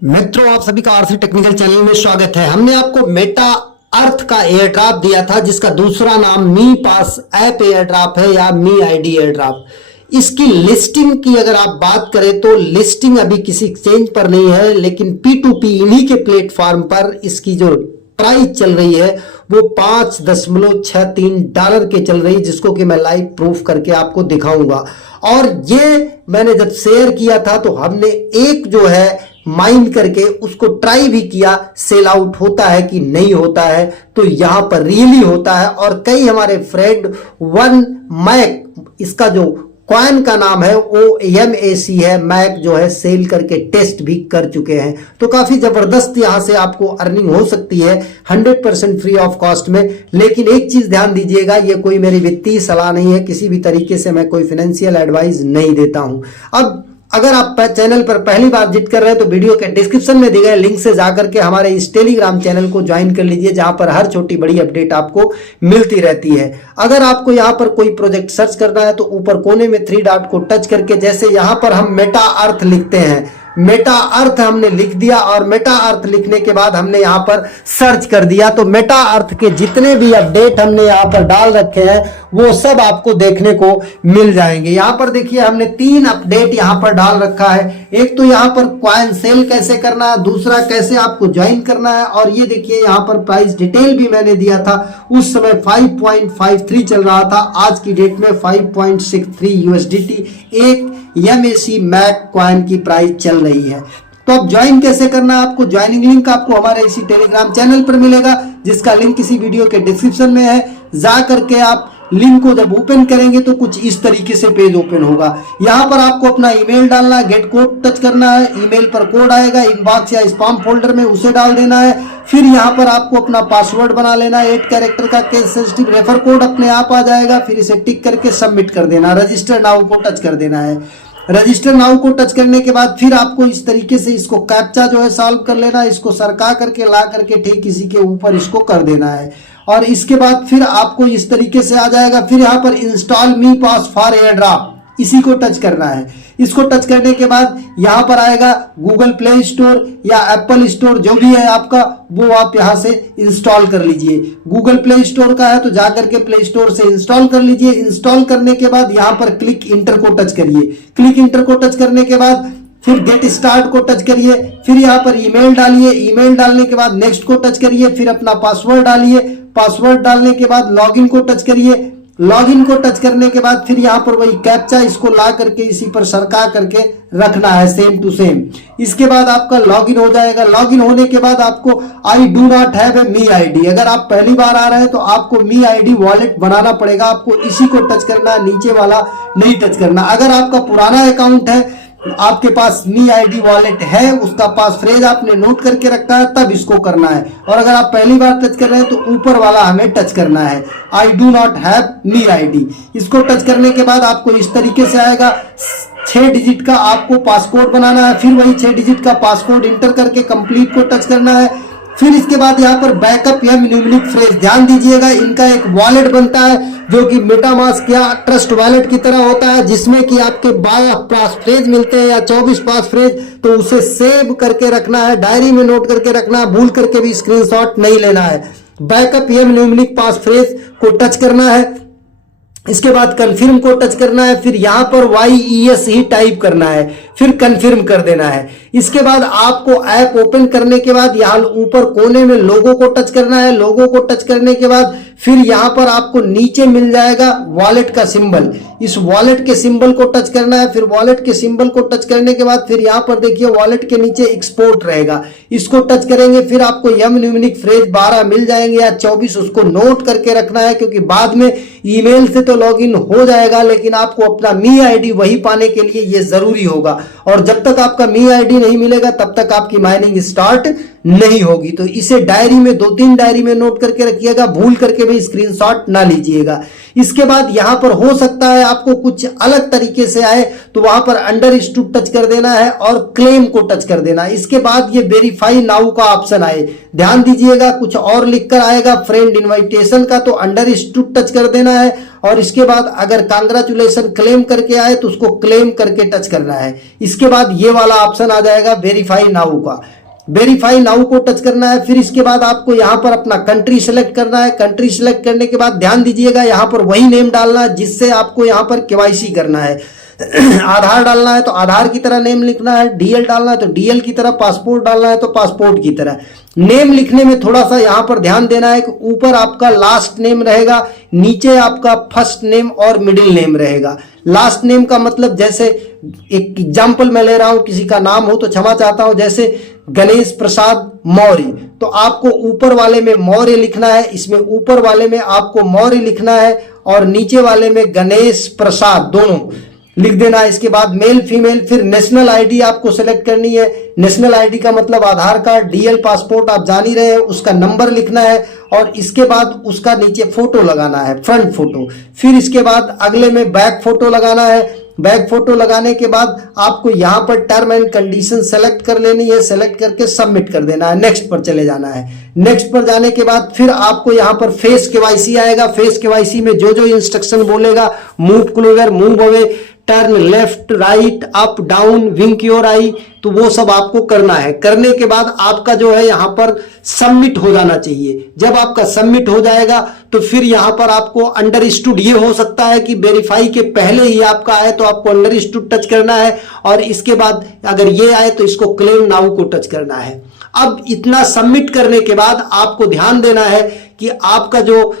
मित्रों, आप सभी का आरसी टेक्निकल चैनल में स्वागत है। हमने आपको मेटा अर्थ का एयर ड्रॉप दिया था, जिसका दूसरा नाम मी पास ऐप एयर ड्रॉप है या मी आईडी एयर ड्रॉप। इसकी लिस्टिंग की अगर आप बात करें तो लिस्टिंग अभी किसी एक्सचेंज पर नहीं है, लेकिन P2P इन्हीं के प्लेटफॉर्म पर इसकी जो प्राइस चल रही है वो $5.63 के चल रही है, जिसको कि मैं लाइव प्रूफ करके आपको दिखाऊंगा। और ये मैंने जब शेयर किया था तो हमने एक जो है माइंड करके उसको ट्राई भी किया, सेल आउट होता है कि नहीं होता है। तो यहां पर रियली होता है और कई हमारे फ्रेंड वन मैक, इसका जो कॉइन का नाम है वो MAC है, मैक जो है सेल करके टेस्ट भी कर चुके हैं। तो काफी जबरदस्त यहां से आपको अर्निंग हो सकती है 100% फ्री ऑफ कॉस्ट में। लेकिन एक चीज ध्यान दीजिएगा, ये कोई मेरी वित्तीय सलाह नहीं है, किसी भी तरीके से मैं कोई फाइनेंशियल एडवाइस नहीं देता हूं। अब अगर आप चैनल पर पहली बार विजिट कर रहे हैं तो वीडियो के डिस्क्रिप्शन में दिए गए लिंक से जाकर के हमारे इस टेलीग्राम चैनल को ज्वाइन कर लीजिए, जहां पर हर छोटी बड़ी अपडेट आपको मिलती रहती है। अगर आपको यहां पर कोई प्रोजेक्ट सर्च करना है तो ऊपर कोने में 3 डॉट को टच करके, जैसे यहां पर हम मेटा अर्थ लिखते हैं, मेटा अर्थ हमने लिख दिया और मेटा अर्थ लिखने के बाद हमने यहां पर सर्च कर दिया, तो मेटा अर्थ के जितने भी अपडेट हमने यहां पर डाल रखे हैं वो सब आपको देखने को मिल जाएंगे। यहां पर देखिए हमने 3 अपडेट यहां पर डाल रखा है। एक तो यहां पर कॉइन सेल कैसे करना है, दूसरा कैसे आपको ज्वाइन करना है, और ये देखिए यहां पर प्राइस डिटेल भी मैंने दिया था। उस समय 5.53 चल रहा था, आज की डेट में 5.63 USDT एक MAC मैक कॉइन की प्राइस चल रही है। तो अब ज्वाइन कैसे करना है, आपको ज्वाइनिंग लिंक आपको हमारे इसी टेलीग्राम चैनल पर मिलेगा, जिसका लिंक किसी वीडियो के डिस्क्रिप्शन में है। जा करके आप लिंक को जब ओपन करेंगे तो कुछ इस तरीके से पेज ओपन होगा। यहां पर आपको अपना ईमेल डालना है, गेट कोड टच करना है, ईमेल पर कोड आएगा, इनबॉक्स या स्पैम फोल्डर में उसे डाल देना है। फिर यहां पर आपको अपना पासवर्ड बना लेना है, 8 कैरेक्टर का, केस सेंसिटिव, रेफर कोड अपने आप आ जाएगा। फिर इसे टिक करके सबमिट कर देना, रजिस्टर नाउ को टच कर देना है। रजिस्टर नाउ को टच करने के बाद फिर आपको इस तरीके से इसको कैप्चा जो है सॉल्व कर लेना है, इसको सरका करके ला करके ठीक इसी के ऊपर इसको कर देना है। और इसके बाद फिर आपको इस तरीके से आ जाएगा। फिर यहाँ पर install me pass for air drop, इसी को टच करना है। इसको टच करने के बाद यहां पर आएगा गूगल प्ले स्टोर या एप्पल स्टोर, जो भी है आपका, वो आप यहां से इंस्टॉल कर लीजिए। गूगल प्ले स्टोर का है तो जाकर के प्ले स्टोर से इंस्टॉल कर लीजिए। इंस्टॉल करने के बाद यहां पर क्लिक इंटर को टच करिए। क्लिक इंटर को टच करने के बाद फिर गेट स्टार्ट को टच करिए। फिर यहाँ पर ईमेल डालिए, ईमेल डालने के बाद नेक्स्ट को टच करिए। फिर अपना पासवर्ड डालिए, पासवर्ड डालने के बाद लॉगिन को टच करिए। लॉगिन को टच करने के बाद फिर यहाँ पर वही कैप्चा, इसको ला करके इसी पर सरका करके रखना है सेम टू सेम। इसके बाद आपका लॉगिन हो जाएगा। लॉगिन होने के बाद आपको I do not have a me ID, अगर आप पहली बार आ रहे हैं तो आपको मी आईडी वॉलेट बनाना पड़ेगा। आपको इसी को टच करना है, नीचे वाला नहीं टच करना। अगर आपका पुराना अकाउंट है, आपके पास मी आईडी वॉलेट है, उसका पास फ्रेज आपने नोट करके रखा है, तब इसको करना है। और अगर आप पहली बार टच कर रहे हैं तो ऊपर वाला हमें टच करना है, I do not have me ID. इसको टच करने के बाद आपको इस तरीके से आएगा, 6 डिजिट का आपको पासकोड बनाना है। फिर वही 6 डिजिट का पासकोड इंटर करके कंप्लीट को टच करना है। फिर इसके बाद यहाँ पर बैकअप या न्यूमरिक फ्रेज, ध्यान दीजिएगा, इनका एक वॉलेट बनता है जो कि मेटामास्क या ट्रस्ट वॉलेट की तरह होता है, जिसमें कि आपके 12 पास फ्रेज मिलते हैं या 24 पास फ्रेज। तो उसे सेव करके रखना है, डायरी में नोट करके रखना है, भूल करके भी स्क्रीनशॉट नहीं लेना है। बैकअप या न्यूमरिक पास फ्रेज को टच करना है। इसके बाद कन्फर्म को टच करना है। फिर यहां पर YES ही टाइप करना है, फिर कन्फर्म कर देना है। इसके बाद आपको ऐप ओपन करने के बाद यहां ऊपर कोने में लोगो को टच करना है। लोगो को टच करने के बाद फिर यहां पर आपको नीचे मिल जाएगा वॉलेट का सिंबल, इस वॉलेट के सिंबल को टच करना है। फिर वॉलेट के सिंबल को टच करने के बाद फिर यहां पर देखिए वॉलेट के नीचे एक्सपोर्ट रहेगा, इसको टच करेंगे। फिर आपको न्यूमरिक फ्रेज 12 मिल जाएंगे या 24, उसको नोट करके रखना है, क्योंकि बाद में ईमेल से तो लॉगिन हो जाएगा, लेकिन आपको अपना मी आईडी वही पाने के लिए ये जरूरी होगा। और जब तक आपका मी आईडी नहीं मिलेगा तब तक आपकी माइनिंग स्टार्ट नहीं होगी। तो इसे डायरी में 2-3 डायरी में नोट करके रखिएगा, भूल करके भी स्क्रीनशॉट ना लीजिएगा। इसके बाद यहां पर हो सकता है आपको कुछ अलग तरीके से आए, तो वहां पर अंडरस्टूड टच कर देना है और क्लेम को टच कर देना है। इसके बाद ये वेरीफाई नाउ का ऑप्शन आए, ध्यान दीजिएगा कुछ और लिखकर आएगा फ्रेंड इनविटेशन का, तो अंडरस्टूड टच कर देना है। और इसके बाद अगर कांग्रेचुलेशन क्लेम करके आए तो उसको क्लेम करके टच करना है। इसके बाद ये वाला ऑप्शन आ जाएगा वेरीफाई नाउ का, वेरीफाई नाउ को टच करना है। फिर इसके बाद आपको यहां पर अपना कंट्री सेलेक्ट करना है। कंट्री सेलेक्ट करने के बाद ध्यान दीजिएगा यहां पर वही नेम डालना है जिससे आपको यहां पर केवाईसी करना है। आधार डालना है तो आधार की तरह नेम लिखना है, डीएल डालना है तो डीएल की तरह, पासपोर्ट डालना है तो पासपोर्ट की तरह। नेम लिखने में थोड़ा सा यहां पर ध्यान देना है कि ऊपर आपका लास्ट नेम रहेगा, नीचे आपका फर्स्ट नेम और मिडिल नेम रहेगा। लास्ट नेम का मतलब जैसे एक एग्जाम्पल मैं ले रहा हूं, किसी का नाम हो तो क्षमा चाहता हूं, जैसे गणेश प्रसाद मौर्य, तो आपको ऊपर वाले में मौर्य लिखना है, इसमें ऊपर वाले में आपको मौर्य लिखना है और नीचे वाले में गणेश प्रसाद दोनों लिख देना है। इसके बाद मेल फीमेल, फिर नेशनल आईडी आपको सेलेक्ट करनी है। नेशनल आईडी का मतलब आधार कार्ड, डीएल पासपोर्ट आप जान ही रहे हैं, उसका नंबर लिखना है और इसके बाद उसका नीचे फोटो लगाना है, फ्रंट फोटो। फिर इसके बाद अगले में बैक फोटो लगाना है। बैक फोटो लगाने के बाद आपको यहां पर टर्म एंड कंडीशन सेलेक्ट कर लेनी है, सेलेक्ट करके सबमिट कर देना है, नेक्स्ट पर चले जाना है। नेक्स्ट पर जाने के बाद फिर आपको यहां पर फेस केवाईसी आएगा। फेस केवाईसी में जो जो इंस्ट्रक्शन बोलेगा, move closer, move away, turn left, right, up, down, wink your eye, तो वो सब आपको करना है। करने के बाद आपका जो है यहां पर सबमिट हो जाना चाहिए। जब आपका सबमिट हो जाएगा तो फिर यहां पर आपको अंडरस्टूड, ये हो सकता है कि वेरीफाई के पहले ही आपका आए तो आपको अंडरस्टूड टच करना है और इसके बाद अगर ये आए तो इसको क्लेम नाउ को टच करना है। अब इतना सबमिट करने के बाद आपको ध्यान देना है कि आपका जो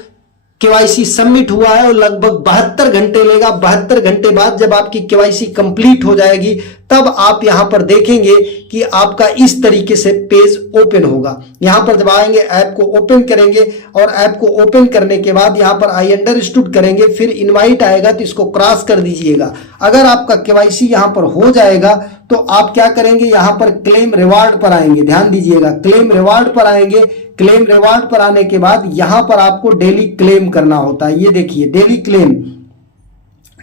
केवाईसी सबमिट हुआ है वो लगभग 72 घंटे लेगा। 72 घंटे बाद जब आपकी केवाईसी कंप्लीट हो जाएगी तब आप यहां पर देखेंगे कि आपका इस तरीके से पेज ओपन होगा। यहां पर जब आएंगे ऐप को ओपन करेंगे और ऐप को ओपन करने के बाद यहां पर आई अंडरस्टूड करेंगे, फिर इनवाइट आएगा तो इसको क्रॉस कर दीजिएगा। अगर आपका केवाईसी यहां पर हो जाएगा तो आप क्या करेंगे, यहां पर क्लेम रिवार्ड पर आएंगे। ध्यान दीजिएगा क्लेम रिवार्ड पर आएंगे। क्लेम रिवार्ड पर आने के बाद यहां पर आपको डेली क्लेम करना होता है। ये देखिए डेली क्लेम,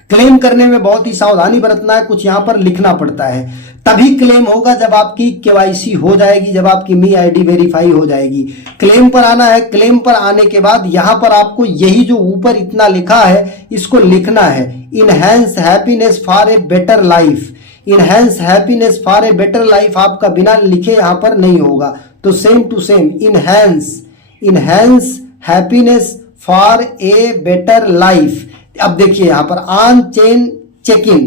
क्लेम करने में बहुत ही सावधानी बरतना है, कुछ यहां पर लिखना पड़ता है। तभी क्लेम होगा जब आपकी केवाईसी हो जाएगी, जब आपकी मी आईडी वेरीफाई हो जाएगी। क्लेम पर आना है। क्लेम पर आने के बाद यहां पर आपको यही जो ऊपर इतना लिखा है इसको लिखना है, enhance happiness for a better life. Enhance happiness for a better life आपका बिना लिखे यहां पर नहीं होगा, तो same to same enhance happiness for a better life. अब देखिए यहां पर ऑन चेन चेक इन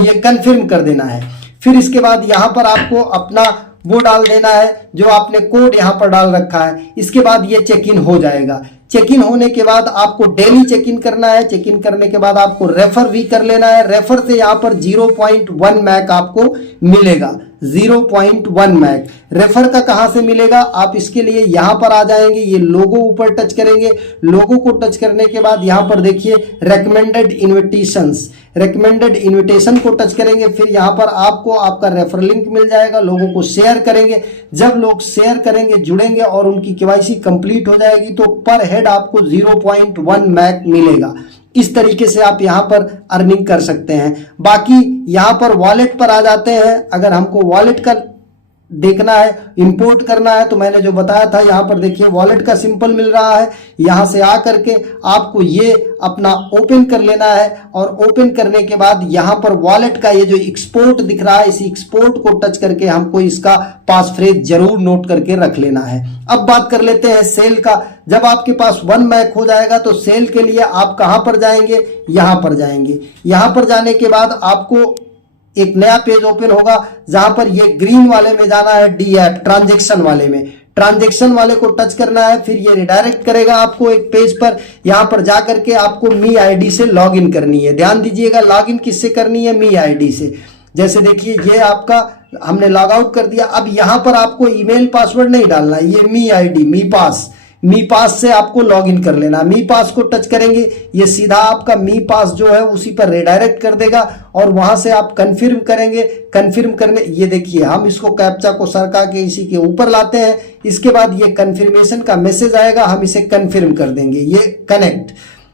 ये कंफर्म कर देना है। फिर इसके बाद यहां पर आपको अपना वो डाल देना है जो आपने कोड यहां पर डाल रखा है। इसके बाद ये चेक इन हो जाएगा। चेक इन होने के बाद आपको डेली चेक इन करना है। चेक इन करने के बाद आपको रेफर भी कर लेना है। रेफर से यहां पर 0.1 मैक आपको मिलेगा, 0.1 मैक। रेफर का कहां से मिलेगा, आप इसके लिए यहां पर आ जाएंगे, ये लोगो ऊपर टच करेंगे। लोगो को टच करने के बाद यहां पर देखिए रेकमेंडेड इन्विटेशंस, रेकमेंडेड इन्विटेशन को टच करेंगे। फिर यहां पर आपको आपका रेफर लिंक मिल जाएगा। लोगों को शेयर करेंगे। जब लोग शेयर करेंगे, जुड़ेंगे और उनकी केवाईसी कंप्लीट हो जाएगी तो पर हेड आपको 0.1 मैक मिलेगा। इस तरीके से आप यहां पर अर्निंग कर सकते हैं। बाकी यहां पर वॉलेट पर आ जाते हैं। अगर हमको वॉलेट का देखना है, इंपोर्ट करना है, तो मैंने जो बताया था यहां पर देखिए वॉलेट का सिंपल मिल रहा है। यहां से आकर के आपको ये अपना ओपन कर लेना है और ओपन करने के बाद यहां पर वॉलेट का ये जो एक्सपोर्ट दिख रहा है, इस एक्सपोर्ट को टच करके हमको इसका पास फ्रेज जरूर नोट करके रख लेना है। अब बात कर लेते हैं सेल का। जब आपके पास 1 मैक हो जाएगा तो सेल के लिए आप कहां पर जाएंगे, यहां पर जाएंगे। यहां पर जाने के बाद आपको एक नया पेज ओपन होगा जहां पर ये ग्रीन वाले में जाना है, डी ऐप ट्रांजैक्शन वाले में। ट्रांजैक्शन वाले को टच करना है। फिर ये रिडायरेक्ट करेगा आपको एक पेज पर। यहां पर जाकर के आपको मी आईडी से लॉगिन करनी है। ध्यान दीजिएगा लॉगिन किससे करनी है, मी आईडी से। जैसे देखिए ये आपका हमने लॉग आउट कर दिया। अब यहां पर आपको ईमेल पासवर्ड नहीं डालना है, ये मी आईडी मी पास से आपको लॉगिन कर लेना। मी पास को टच करेंगे, ये सीधा आपका मी पास जो है उसी पर रिडायरेक्ट कर देगा और वहां से आप कंफर्म करेंगे। कंफर्म करने, ये देखिए हम इसको कैप्चा को सरका के इसी के ऊपर लाते हैं। इसके बाद ये कंफर्मेशन का मैसेज आएगा, हम इसे कंफर्म कर देंगे। ये कनेक्ट,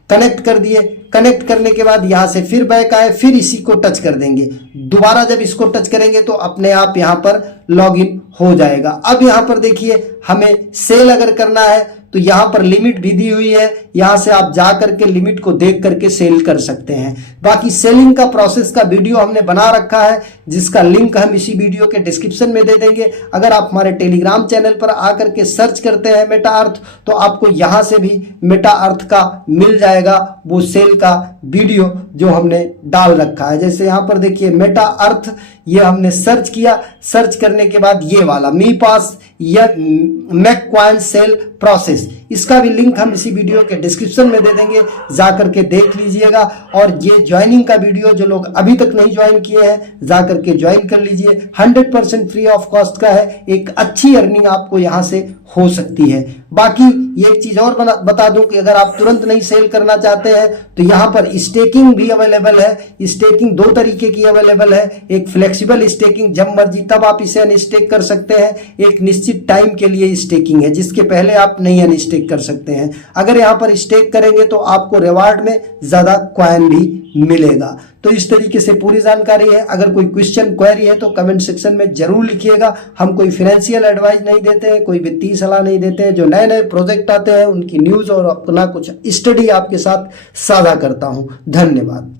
कनेक्ट कर दिए। कनेक्ट करने के बाद यहाँ से फिर बैक आए, फिर इसी को टच कर देंगे। दोबारा जब इसको टच करेंगे तो अपने आप यहाँ पर लॉगिन हो जाएगा। अब यहाँ पर देखिए हमें सेल अगर करना है तो यहाँ पर लिमिट भी दी हुई है, यहाँ से आप जा करके लिमिट को देख करके सेल कर सकते हैं। बाकी सेलिंग का प्रोसेस का वीडियो हमने बना रखा है, जिसका लिंक हम इसी वीडियो के डिस्क्रिप्शन में दे देंगे। अगर आप हमारे टेलीग्राम चैनल पर आकर के सर्च करते हैं मेटा अर्थ, तो आपको यहाँ से भी मेटा अर्थ का मिल जाएगा वो सेल का वीडियो जो हमने डाल रखा है। जैसे यहाँ पर देखिए मेटा अर्थ, ये हमने सर्च किया, सर्च करने के बाद ये वाला मी पास या मैकक्वाइन सेल प्रोसेस, इसका भी लिंक हम इसी वीडियो के डिस्क्रिप्शन में दे देंगे, जा करके देख लीजिएगा। और ये ज्वाइनिंग का वीडियो जो लोग अभी तक नहीं ज्वाइन किए हैं, जा करके ज्वाइन कर लीजिए। 100% फ्री ऑफ कॉस्ट का है, एक अच्छी अर्निंग आपको यहाँ से हो सकती है। बाकी ये एक चीज और बता दूं कि अगर आप तुरंत नहीं सेल करना चाहते हैं तो यहाँ पर स्टेकिंग भी अवेलेबल है। स्टेकिंग दो तरीके की अवेलेबल है, एक फ्लेक्सिबल स्टेकिंग, जब मर्जी तब आप इसे अनस्टेक कर सकते हैं। एक निश्चित टाइम के लिए स्टेकिंग है, जिसके पहले आप नहीं अनस्टेक कर सकते हैं। अगर यहाँ पर स्टेक करेंगे तो आपको रिवार्ड में ज्यादा कॉइन भी मिलेगा। तो इस तरीके से पूरी जानकारी है। अगर कोई क्वेश्चन क्वेरी है तो कमेंट सेक्शन में जरूर लिखिएगा। हम कोई फाइनेंशियल एडवाइस नहीं देते हैं, कोई वित्तीय सलाह नहीं देते हैं। जो नए नए प्रोजेक्ट आते हैं उनकी न्यूज और अपना कुछ स्टडी आपके साथ साझा करता हूं। धन्यवाद।